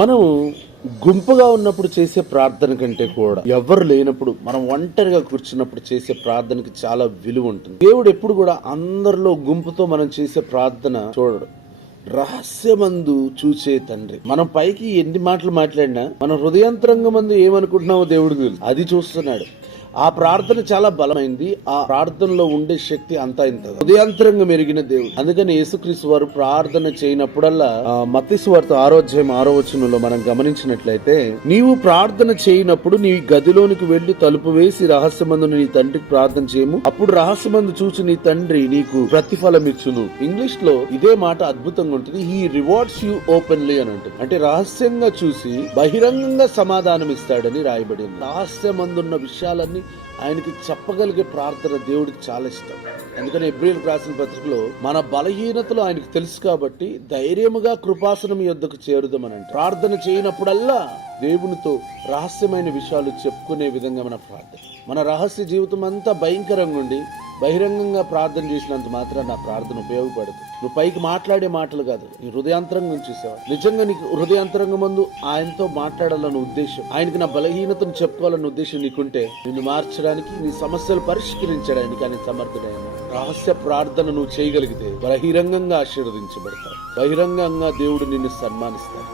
మనం గుంపుగా ఉన్నప్పుడు చేసే ప్రార్థన కంటే కూడా ఎవరు లేనప్పుడు మనం ఒంటరిగా కూర్చున్నప్పుడు చేసే ప్రార్థనకి చాలా విలువ ఉంటుంది. దేవుడు ఎప్పుడు కూడా అందరిలో గుంపుతో మనం చేసే ప్రార్థన చూడడు. రహస్యమందు చూసే తండ్రి. మనం పైకి ఎన్ని మాటలు మాట్లాడినా మన హృదయాంతరంగమందు ఏమనుకుంటున్నామో దేవుడు తెలుసు. అది చూస్తున్నాడు. ఆ ప్రార్థన చాలా బలమైంది. ఆ ప్రార్థనలో ఉండే శక్తి అంతా ఇంత హృదయాంతరంగం ఎరిగిన దేవుడు. అందుకని యేసుక్రీస్తు వారు ప్రార్థన చేయనప్పుడల్లా మత్తయి సువార్త 6:6 మనం గమనించినట్లయితే, నీవు ప్రార్థన చేయనప్పుడు నీ గదిలోనికి వెళ్లి తలుపు వేసి రహస్యమందు నీ తండ్రికి ప్రార్థన చేయము, అప్పుడు రహస్యమందు చూసి నీ తండ్రి నీకు ప్రతిఫలం ఇచ్చును. ఇంగ్లీష్ లో ఇదే మాట అద్భుతంగా ఉంటుంది. హీ రివార్డ్స్ యూ ఓపెన్లీ అని ఉంటుంది. అంటే రహస్యంగా చూసి బహిరంగంగా సమాధానం ఇస్తాడని రాయబడింది. రహస్యమందున్న విషయాలన్నీ ఆయనకి చెప్పగలిగే ప్రార్థన దేవుడికి చాలా ఇష్టం. అందుకని హెబ్రీయులకు రాసిన పత్రికలో మన బలహీనతలు ఆయనకు తెలుసు కాబట్టి ధైర్యముగా కృపాసనం యొద్దకు చేరుదామని అంటే, ప్రార్థన చేయనప్పుడల్లా దేవునితో రహస్యమైన విషయాలు చెప్పుకునే విధంగా మన ప్రార్థన. మన రహస్య జీవితం అంతా భయంకరంగా ఉండి బహిరంగంగా ప్రార్థన చేసినంత మాత్రం నా ప్రార్థన ఉపయోగపడదు. నువ్వు పైకి మాట్లాడే మాటలు కాదు, నీ హృదయాంతరంగం చూసేవా. నిజంగా నీకు హృదయాంతరంగం ముందు ఆయనతో మాట్లాడాలన్న ఉద్దేశం, ఆయనకి నా బలహీనతను చెప్పుకోవాలన్న ఉద్దేశం నీకుంటే, నిన్ను మార్చడానికి, నీ సమస్యలు పరిష్కరించడానికి ఆయన సమర్థుడైన రహస్య ప్రార్థన నువ్వు చేయగలిగితే బహిరంగంగా ఆశీర్వదించబడతావు. బహిరంగంగా దేవుడు నిన్ను సన్మానిస్తాడు.